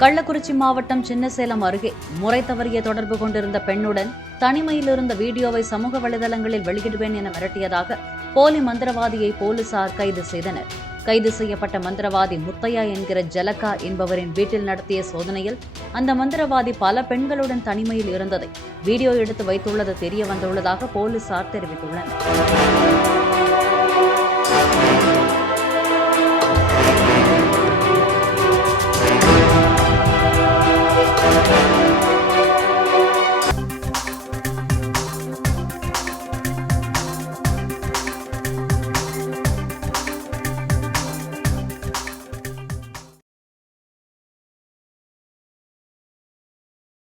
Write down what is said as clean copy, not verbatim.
கள்ளக்குறிச்சி மாவட்டம் சின்னசேலம் அருகே முறை தவறிய தொடர்பு கொண்டிருந்த பெண்ணுடன் தனிமையில் இருந்த வீடியோவை சமூக வலைதளங்களில் வெளியிடுவேன் என மிரட்டியதாக போலி மந்திரவாதியை போலீசார் கைது செய்தனர். கைது செய்யப்பட்ட மந்திரவாதி முத்தையா என்கிற ஜலகா என்பவரின் வீட்டில் நடத்திய சோதனையில் அந்த மந்திரவாதி பல பெண்களுடன் தனிமையில் இருந்ததை வீடியோ எடுத்து வைத்துள்ளது தெரிய வந்துள்ளதாக போலீசார் தெரிவித்துள்ளனர்.